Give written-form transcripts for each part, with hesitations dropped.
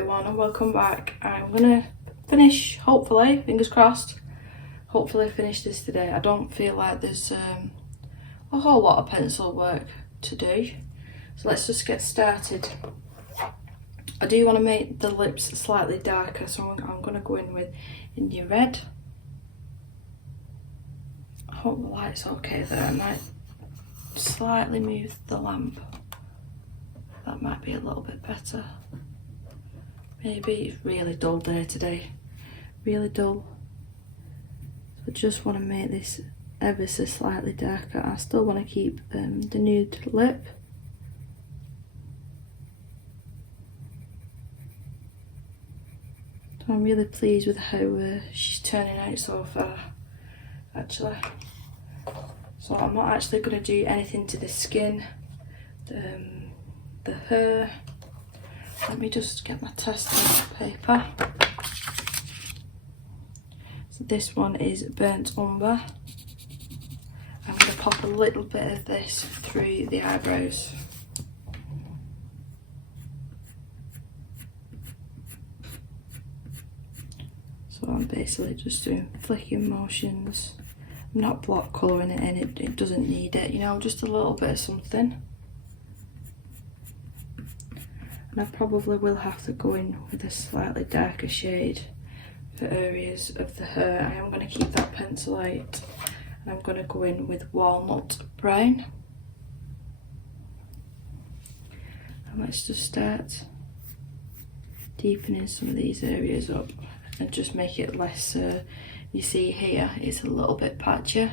everyone and welcome back. I'm gonna finish, hopefully, fingers crossed, hopefully finish this today. I don't feel like there's a whole lot of pencil work to do, so let's just get started. I do want to make the lips slightly darker, so I'm going to go in with India Red. I hope the light's okay there. I might slightly move the lamp. That might be a little bit better. Maybe it's really dull day today. Really dull. So I just want to make this ever so slightly darker. I still want to keep the nude lip. So I'm really pleased with how she's turning out so far, actually. So I'm not actually going to do anything to the skin, the hair. Let me just get my testing paper. So this one is Burnt Umber. I'm going to pop a little bit of this through the eyebrows. So I'm basically just doing flicking motions. I'm not block colouring it in, it doesn't need it, you know, just a little bit of something. And I probably will have to go in with a slightly darker shade for areas of the hair. I am going to keep that pencil out and I'm going to go in with Walnut Brown. And let's just start deepening some of these areas up and just make it less, you see here, it's a little bit patchy.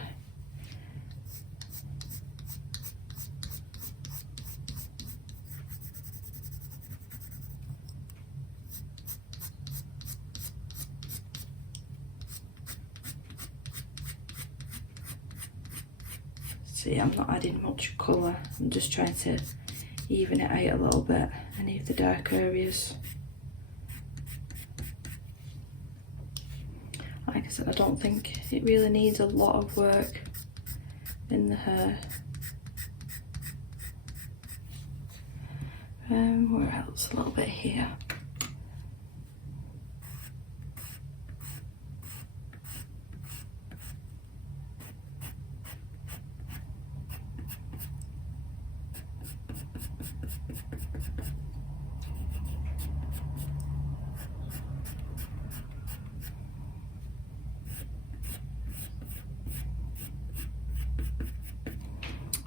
See, I'm not adding much colour, I'm just trying to even it out a little bit, any of the dark areas. Like I said, I don't think it really needs a lot of work in the hair. Where else? A little bit here.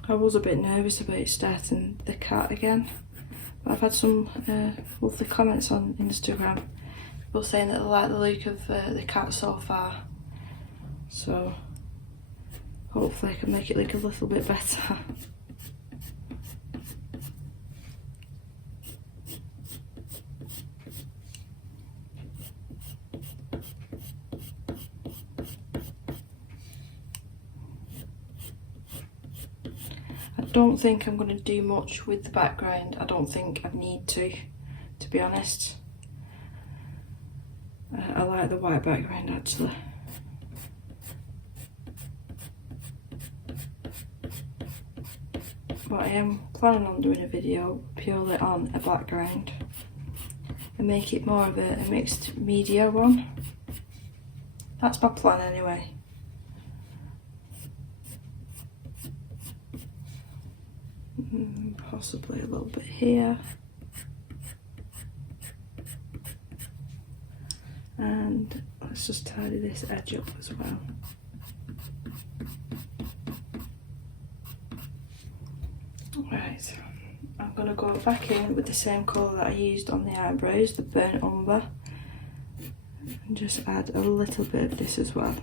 I was a bit nervous about starting the cat again, but I've had some lovely comments on Instagram, people saying that they like the look of the cat so far, so hopefully I can make it look a little bit better. I don't think I'm going to do much with the background. I don't think I need to be honest. I like the white background actually. But I am planning on doing a video purely on a background and make it more of a mixed media one. That's my plan anyway. Possibly a little bit here, and let's just tidy this edge up as well. Right, I'm going to go back in with the same colour that I used on the eyebrows, the Burnt Umber, and just add a little bit of this as well,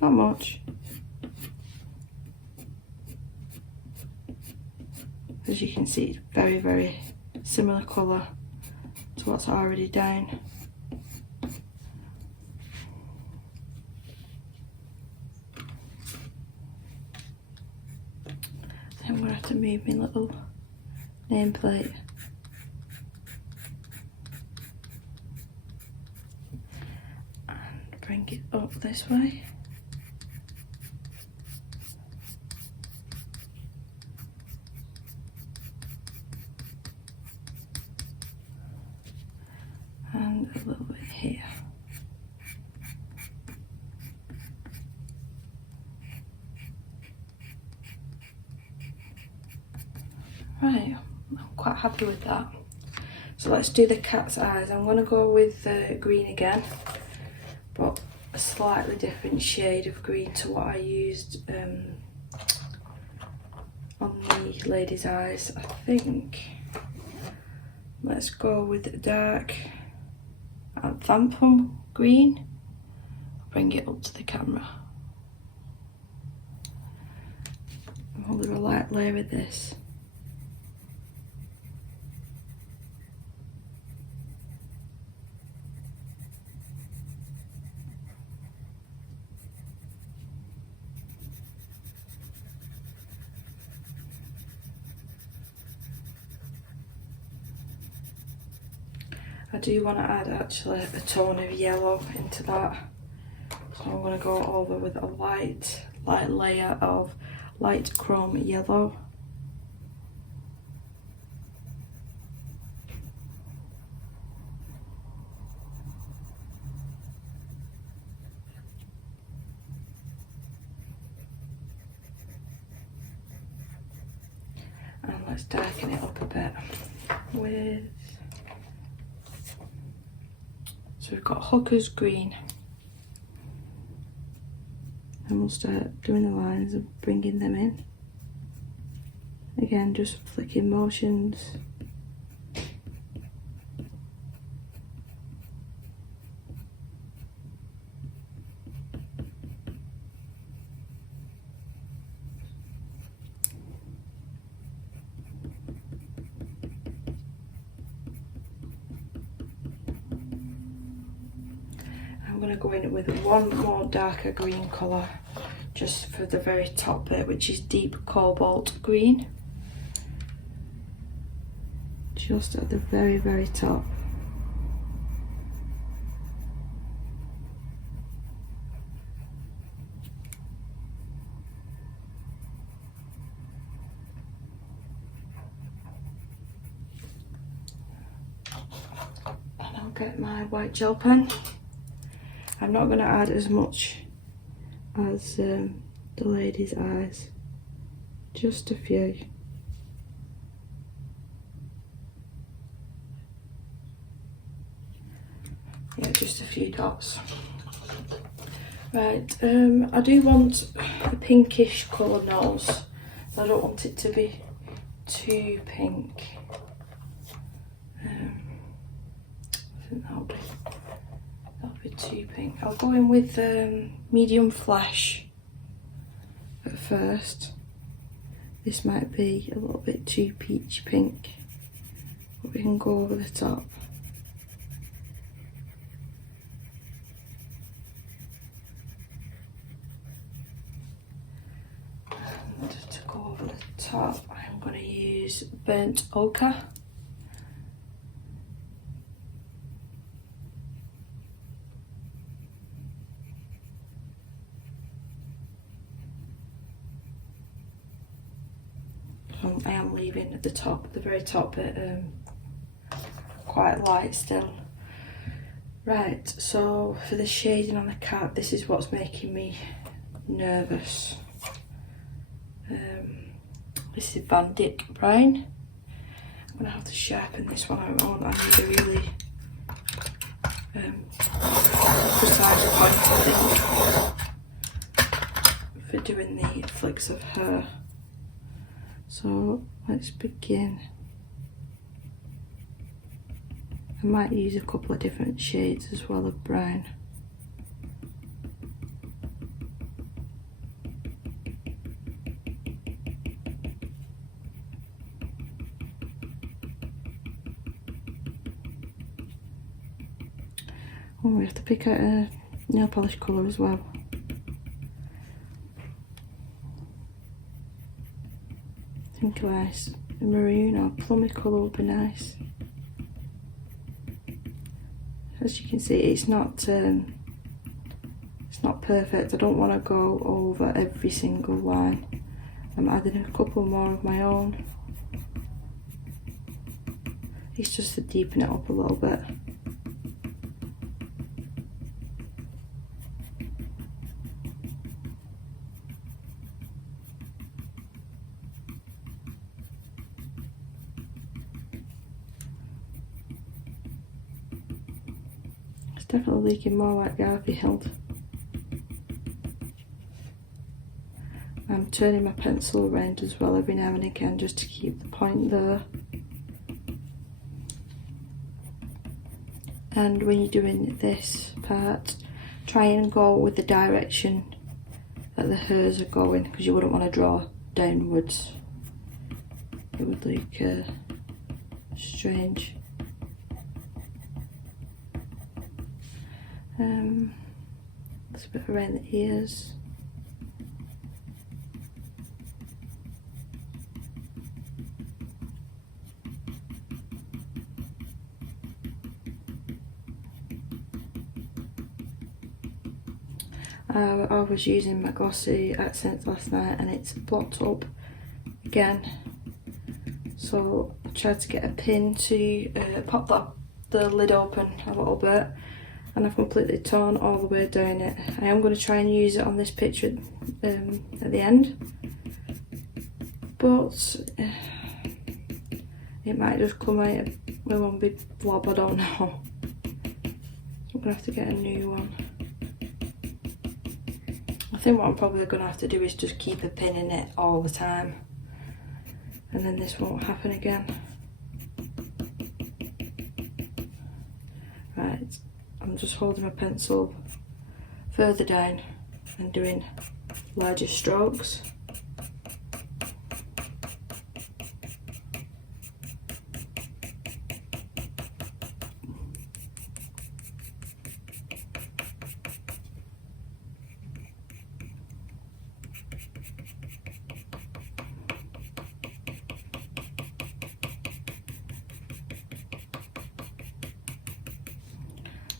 not much. As you can see, it's very, very similar colour to what's already down. I'm going to have to move my little nameplate. And bring it up this way. and a little bit here. Right, I'm quite happy with that. So let's do the cat's eyes. I'm going to go with green again, but a slightly different shade of green to what I used on the lady's eyes, I think. Let's go with the dark Anthanthum green. Bring it up to the camera. I'll do a light layer of this. I do want to add actually a tone of yellow into that, so I'm going to go over with a light layer of light chrome yellow. And let's darken it up a bit with, so we've got Hooker's green, and we'll start doing the lines and bringing them in. Again, just flicking motions. I'm going to go in with one more darker green colour just for the very top bit, which is deep cobalt green. Just at the very, very top. And I'll get my white gel pen. I'm not going to add as much as the lady's eyes, just a few. Yeah, just a few dots. Right, I do want a pinkish colour nose. I don't want it to be too pink. I think that'll be too pink. I'll go in with medium flash at first. This might be a little bit too peach pink, but we can go over the top. And to go over the top, I'm going to use burnt ochre. I am leaving at the top, the very top bit, quite light still. Right, so for the shading on the cat, this is what's making me nervous. This is Van Dyck Brown. I'm going to have to sharpen this one out. I need a really precise point, I think, for doing the flicks of hair. So let's begin. I might use a couple of different shades as well of brown. Oh, we have to pick out a nail polish colour as well. I think a nice maroon or plummy colour would be nice. As you can see, it's not perfect. I don't want to go over every single line. I'm adding a couple more of my own. It's just to deepen it up a little bit. It's definitely leaking more like Garvey Hilt. I'm turning my pencil around as well every now and again just to keep the point there. And when you're doing this part, try and go with the direction that the hairs are going, because you wouldn't want to draw downwards. It would look strange. There's a bit around the ears. I was using my glossy accents last night and it's blocked up again, so I tried to get a pin to pop the lid open a little bit, and I've completely torn all the way down it. I am going to try and use it on this picture at the end, but it might just come out with one big blob, I don't know. I'm going to have to get a new one. I think what I'm probably going to have to do is just keep a pin in it all the time, and then this won't happen again. Right, I'm just holding my pencil further down and doing larger strokes.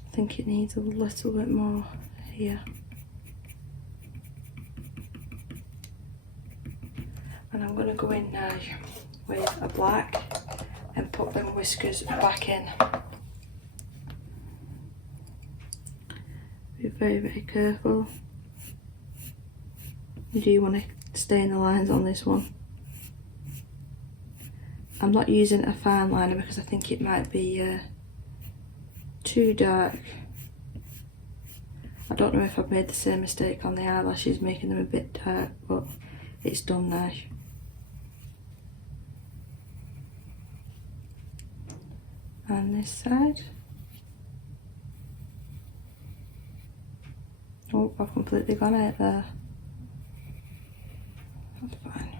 I think it needs a little bit more here. And I'm going to go in now with a black and put them whiskers back in. Be very, very careful. You do want to stay in the lines on this one. I'm not using a fine liner because I think it might be too dark. I don't know if I've made the same mistake on the eyelashes, making them a bit dark, but it's done now. And this side. Oh, I've completely gone out there. That's fine.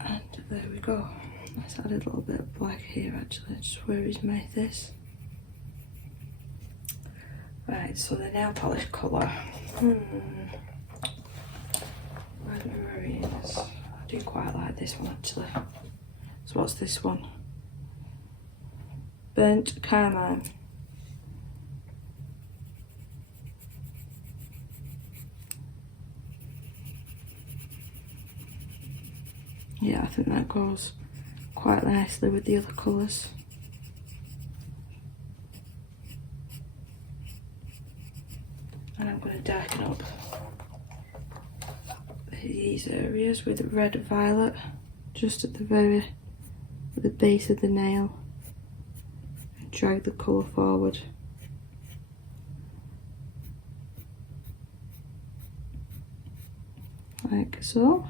And there we go. Let's add a little bit of black here actually, just where he's made this. Right, so the nail polish colour. Where's my marines? I do quite like this one actually. So what's this one? Burnt Carmine. Yeah, I think that goes quite nicely with the other colours. And I'm going to darken up these areas with red violet, just at the base of the nail, and drag the colour forward. Like so.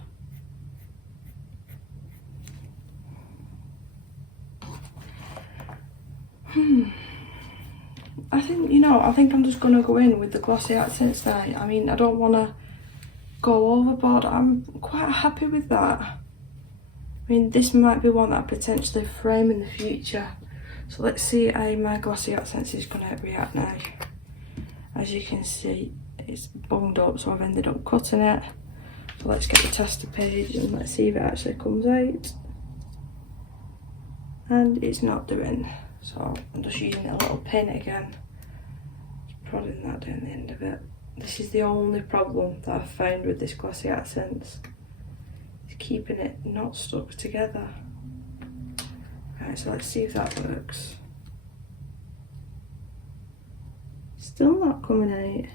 I think I'm just going to go in with the glossy accents now. I mean, I don't want to go overboard. I'm quite happy with that. I mean, this might be one that I potentially frame in the future. So let's see how my glossy accents is going to react now. As you can see, it's bunged up, so I've ended up cutting it. So let's get the tester page and let's see if it actually comes out. And it's not doing. So I'm just using a little pin again, just prodding that down the end of it. This is the only problem that I've found with this glossy accents, is keeping it not stuck together. Right, so let's see if that works. Still not coming out.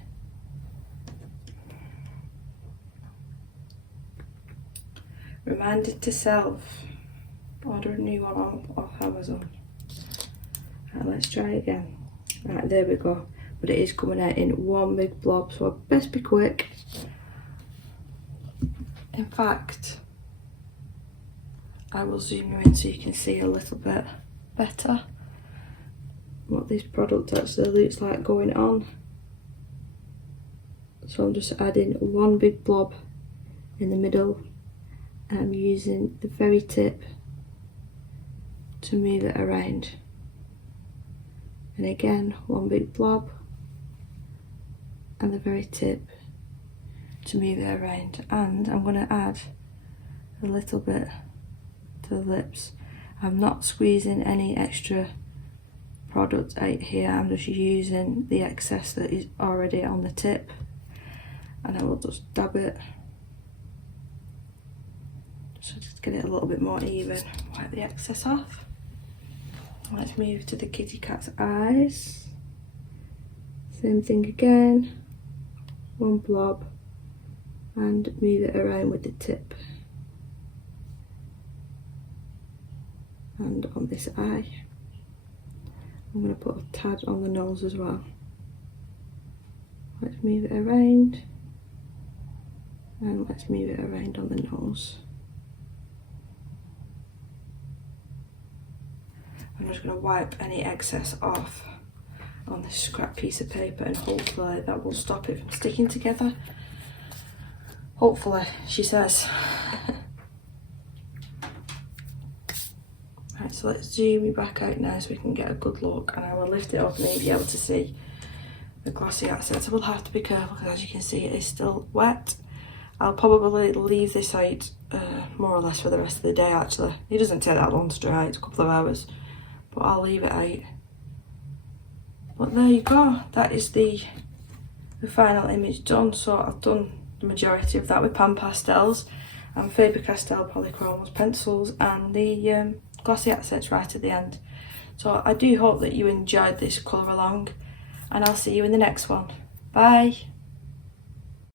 Reminded to self, order a new one off Amazon. Right, let's try again. Right, there we go. But it is coming out in one big blob, so I best be quick. In fact, I will zoom you in so you can see a little bit better what this product actually looks like going on. So I'm just adding one big blob in the middle, and I'm using the very tip to move it around. And again, one big blob and the very tip to move it around. And I'm going to add a little bit to the lips. I'm not squeezing any extra product out here, I'm just using the excess that is already on the tip, and I will just dab it just to get it a little bit more even. Wipe the excess off. Let's move to the kitty cat's eyes. Same thing again, one blob and move it around with the tip. And on this eye, I'm going to put a tad on the nose as well. Let's move it around, and let's move it around on the nose. I'm just going to wipe any excess off on this scrap piece of paper, and hopefully that will stop it from sticking together. Hopefully, she says. Right, so let's zoom you back out now so we can get a good look, and I will lift it up and you'll be able to see the glossy accents. I will have to be careful because, as you can see, it is still wet. I'll probably leave this out more or less for the rest of the day actually. It doesn't take that long to dry, it's a couple of hours, but I'll leave it out. But there you go, that is the final image done. So I've done the majority of that with PanPastles and Faber-Castell polychrome pencils, and the glossy accents right at the end. So I do hope that you enjoyed this colour along, and I'll see you in the next one. Bye!